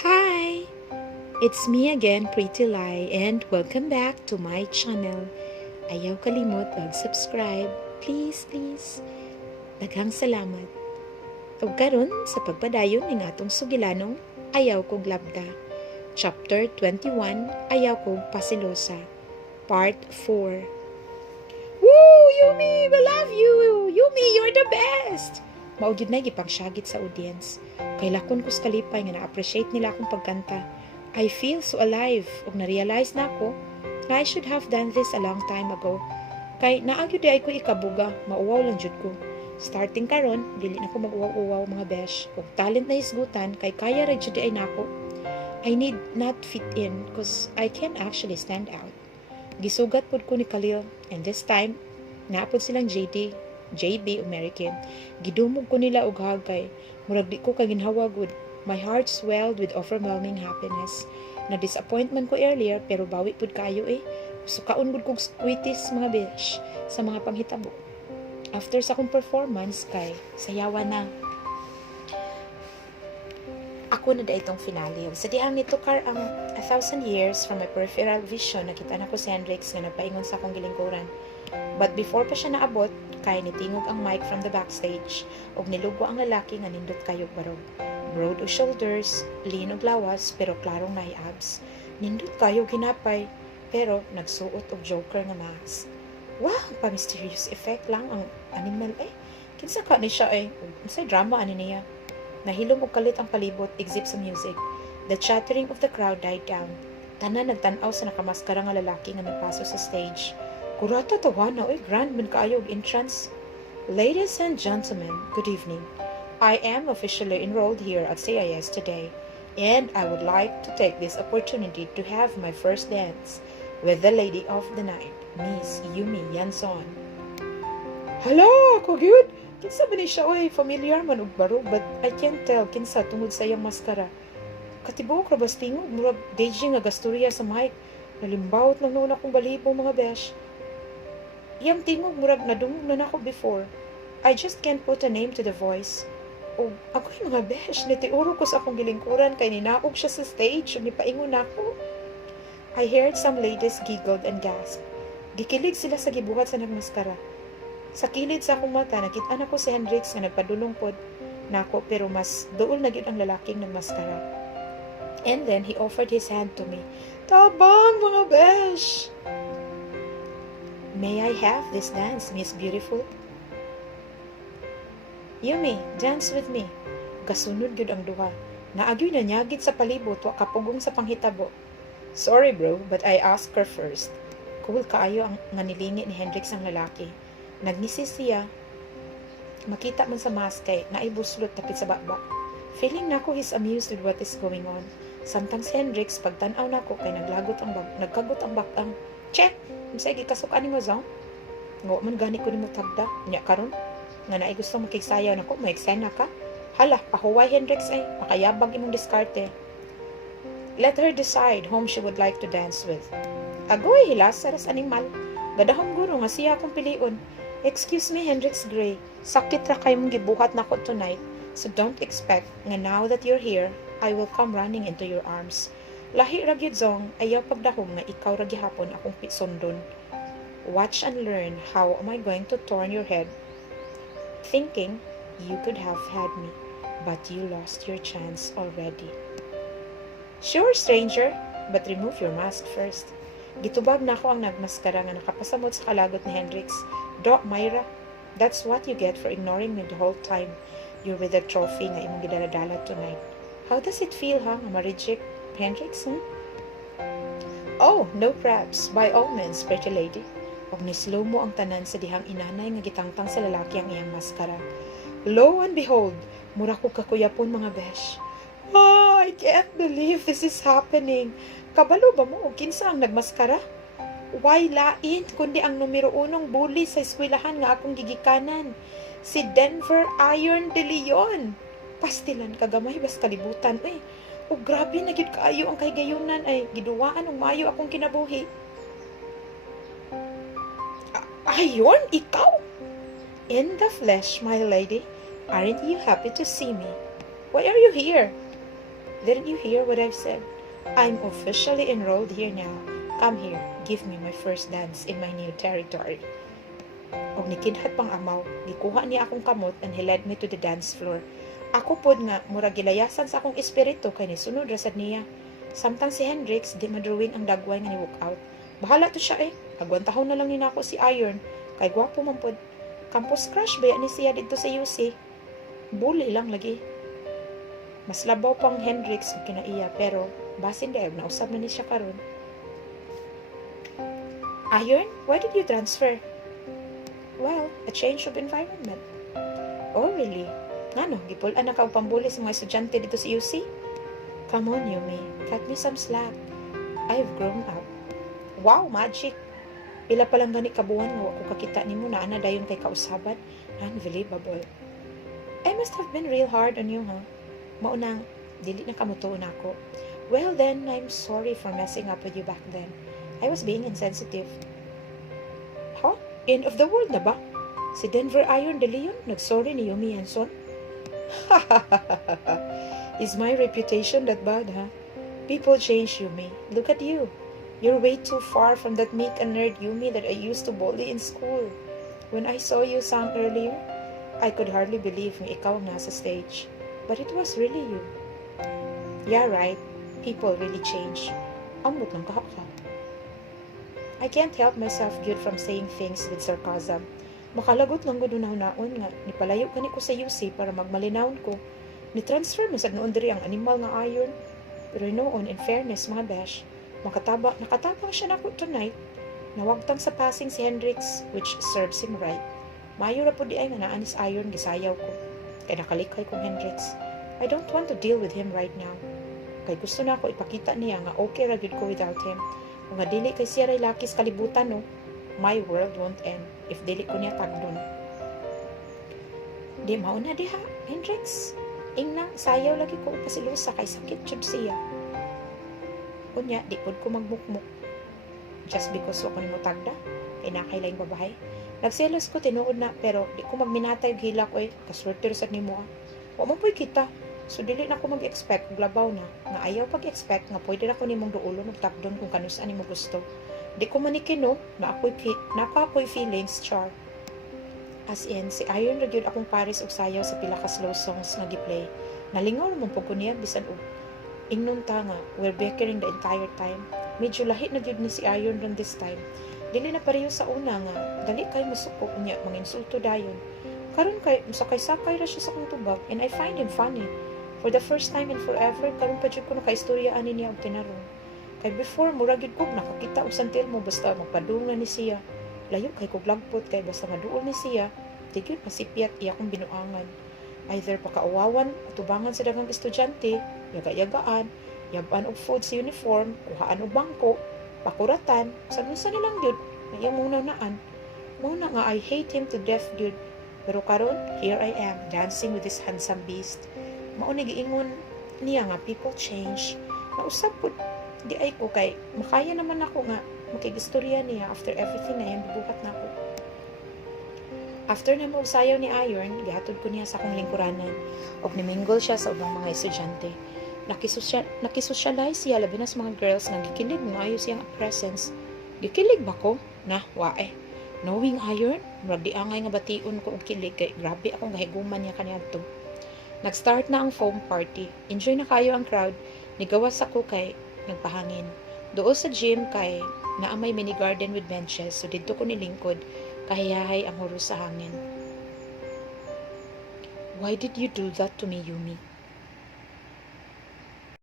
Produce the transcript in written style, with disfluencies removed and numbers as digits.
Hi! It's me again, Prettilay, and welcome back to my channel. Ayaw kalimot mag-subscribe. Please, please. Daghang salamat. Ug karon sa pagpadayon ning atong sugilanong Ayaw kog Labda. Chapter 21, Ayaw kog Paselosa. Part 4. Woo! Yumi! We love you! Yumi, you're the best! Maugid na gipangsyagit sa audience. Kay lakon ko sa kalipay nga na-appreciate nila akong pagkanta. I feel so alive ug na-realize na ako na I should have done this a long time ago. Kay naagyo di ay ko ikabuga, mauwaw lang jud ko. Starting karon, dili na ko mag-uwaw-uwaw mga besh. Ug talent na hisgutan kay kaya ra jud di ay nako. I need not fit in cause I can actually stand out. Gisugat pod ko ni Khalil and this time, naapod silang JB American. Gidumog ko nila og hagkay. Murag di ko kaginhawa gud. My heart swelled with overwhelming happiness. Na-disappointment ko earlier pero bawi pud kayo Sukaon gud kog sweeties mga besh sa mga panghitabo. After sa akong performance kay sayawa na. Ako na da itong finale. Sa diang nitukar ang 1,000 years from my peripheral vision, nakita na ko si Hendrix nga nagpaingon sa akong gilingkuran. But before pa siya naabot, kay nitingog ang mic from the backstage ug nilugo ang lalaki nga nindot kayog barog. Broad o shoulders, lean og lawas pero klarong nahi abs. Nindot kayog hinapay pero nagsuot og Joker nga mask. Wow, pa-mysterious effect lang ang animal Kinsa ka ni siya unsay drama ani niya? Nahilom og kalit ang palibot except sa music. The chattering of the crowd died down. Tanan nagtan-aw sa nakamaskara nga lalaki nga nagpaso sa stage. Kurata tawana, grand man kaayo og entrance. Ladies and gentlemen, good evening. I am officially enrolled here at CIS today, and I would like to take this opportunity to have my first dance with the lady of the night, Miss Yumi Yanson. Hala, ako gyud. Kinsa ba ni siya familiar man og baro, but I can't tell kinsa tungod sa iyang maskara. Katibok ra bas tingog murag Beijing nga gasturya sa mic. Nalimbawot lang noon akong balibo mga besh. Iyang tingog murag nadungog na nako before. I just can't put a name to the voice. O ako mga besh, nitiuro ko sa akong gilingkuran kay ninaog siya sa stage ug nipaingon nako. I heard some ladies giggled and gasped. Gikilig sila sa gibuhat sa nagmaskara. Sa kilid sa akong mata, nakita na ko si Hendrix nga nagpadulong pod nako pero mas duol na gyud ang lalaking nagmaskara. And then he offered his hand to me. Tabang mga besh! May I have this dance, Miss Beautiful? Yumi, dance with me. Gasunod gyud ang duha. Naagyoy na nyagit sa palibot wa kapugong sa panghitabo. Sorry bro, but I asked her first. Cool kaayo ang nga nilingi ni Hendrix ang lalaki. Nagnisis siya. Makita man sa mask kay naibuslot tapit sa baba. Feeling nako he's amused with what is going on. Samtang si Hendrix pagtan-aw nako kay nagkagot ang bakang. Check! Unsay gikasukan nimo zong? Ngo man gani ko nimo tagda. Nya karon nga naay gusto makigsayaw nako, ma-eksena ka. Hala, pahuway Hendrix makayabag imong diskarte. Let her decide whom she would like to dance with. Agoy hilas saras animal. Gadahom guro nga siya akong piliun. Excuse me, Hendrix Gray. Sakit ra kay mong gibuhat nako tonight. So don't expect nga now that you're here, I will come running into your arms. Lahi ra gyud zong, ayaw pagdahom nga ikaw ra gihapon akong pisundon. Watch and learn how am I going to turn your head. Thinking you could have had me, but you lost your chance already. Sure, stranger, but remove your mask first. Gitubag na ako ang nagmaskara nga nakapasamot sa kalagot ni Hendrix. Doc Myra, that's what you get for ignoring me the whole time. You're with the trophy nga imong gidaladala tonight. How does it feel, nga ma-reject Hendrix, Oh, no props. By all means, pretty lady. Og nislow mo ang tanan sa dihang inanay nga gitangtang sa lalaki ang iyang maskara. Lo and behold, mura ko kakuyapon mga besh. Oh, I can't believe this is happening. Kabalo ba mo o kinsa ang nagmaskara? Why lain kundi ang numero 1 bully sa eskwelahan nga akong gigikanan. Si Denver Iron de Leon. Pastilan kagamay bas kalibutan O grabe na gyud kaayo ang kahigayunan giduwaan og maayo akong kinabuhi. Ayon, ikaw? In the flesh, my lady. Aren't you happy to see me? Why are you here? Didn't you hear what I've said? I'm officially enrolled here now. Come here, give me my first dance in my new territory. Og nikidhat pang amaw, gikuha niya akong kamot and he led me to the dance floor. Ako pod nga, murag gilayasan sa akong espiritu kay nisunod rasad niya. Samtang si Hendrix, di madrawing ang dagway nga ni walk out. Bahala to siya eh. Agwantahon na lang ni nako si Iron. Kay gwapo man pod. Campus crush ba ni siya dito sa UC? Bully lang lagi. Mas labaw pang Hendrix ang kinaiya pero basin der na usab na ni siya karon. Iron, why did you transfer? Well, a change of environment. Oh, really? Ngano, gipulan na ka og pambuli sa mga estudyante dito sa UC? Come on, Yumi. Cut me some slack. I've grown up. Wow, magic! Pila pa lang gani kabuhan nga wa ko kakita nimo na ana dayon kay kausaban. Unbelievable. I must have been real hard on you, huh? Maunang, dili na kamutuon ako. Well then, I'm sorry for messing up with you back then. I was being insensitive. Huh? End of the world na ba? Si Denver Iron de Leon nagsorry ni Yumi Hanson? Is my reputation that bad, huh? People change, Yumi. Look at you. You're way too far from that meek and nerd Yumi that I used to bully in school. When I saw you sang earlier, I could hardly believe nga ikaw nasa stage. But it was really you. Yeah, right. People really change. Ambot ng kahak ka. I can't help myself good from saying things with sarcasm. Makalagot lang ko naon nga, nipalayo gani ko sa UC para magmalinawon ko. Ni-transfer mo sa noon diri ang animal nga Iron. Pero noon, in fairness mga besh, nakatabang siya nako tonight. Nawagtang sa passing si Hendrix, which serves him right. Mayo ra po di ay nga naanis Iron, gisayaw ko. Kaya nakalikay kong Hendrix. I don't want to deal with him right now. Kay gusto na ako ipakita niya nga okay ra gyud ko without him. Kung nga dili kay siya ray lakis kalibutan no, my world won't end if dili ko niya tagdon. Di mao na diha, Hendrix. Ingnang sayaw lagi ko Paselosa kay sakit jud siya. Unya, di pod ko magmukmuk. Just because wa ko nimo tagda, kay nakailaing babahay. Nagselos ko tinuod na pero di ko magminatay og hilak oy, kaswerte sad nimo ah. Wa mo poy kita. So dili na ko mag-expect og labaw na. Nga ayaw pag-expect nga pwede ra ko nimong duulon og takdon kung kanus-an nimo gusto. Di ko manikino na ako'y feelings char. As in, si Iron ra gyud akong pares og sayaw sa pila ka slow songs nga gi-play. Nalingaw naman po ko niya bisan og ingnon ta nga we're bickering the entire time. Medyo lahi na gyud ni si Iron ron this time. Dili na pareho sa una nga dali kay musuko unya manginsulto dayon. Karon kay musakay-sakay ra siya sa akong tubag and I find him funny. For the first time in forever, karon pa jud ko nakaistorya ani niya og tinarong. Kay before murag gyud ko nakakita og santil mo basta magpadung na ni siya. Layo kay kog lagpot kay basta maduol ni siya, di gyud masipyat iya kong binuangan. Either pakauwawan at tubangan sa daghang estudyante, yaga-yagaan, yaban og food sa uniform, kuhaan og bangko, pakuratan, sa nilang gyud, iyang munanaan. Muna nga I hate him to death gyud. Pero karon, here I am, dancing with this handsome beast. Mauni giingon niya nga people change. Nausap po, di ay ko kay makaya naman ako nga makigistorya niya after everything na yung bubuhat na ako. After na mo sayaw ni Iron, gihatod ko niya sa akong lingkuranan og nimingle siya sa ubang mga estudyante. Nakisosyalize siya labi na sa mga girls nga gikilig mo ayos siyang presence. Gikilig ba ko? Na, wae. Knowing Iron, murag di angay nga bation ko og kilig kay grabe akong gahiguman niya kaniadto. Nag-start na ang foam party. Enjoy na kayo ang crowd. Nigawas ako kay nagpahangin. Doon sa gym kay naamay mini garden with benches so dito ko nilingkod kahiyahay ang huro sa hangin. Why did you do that to me, Yumi?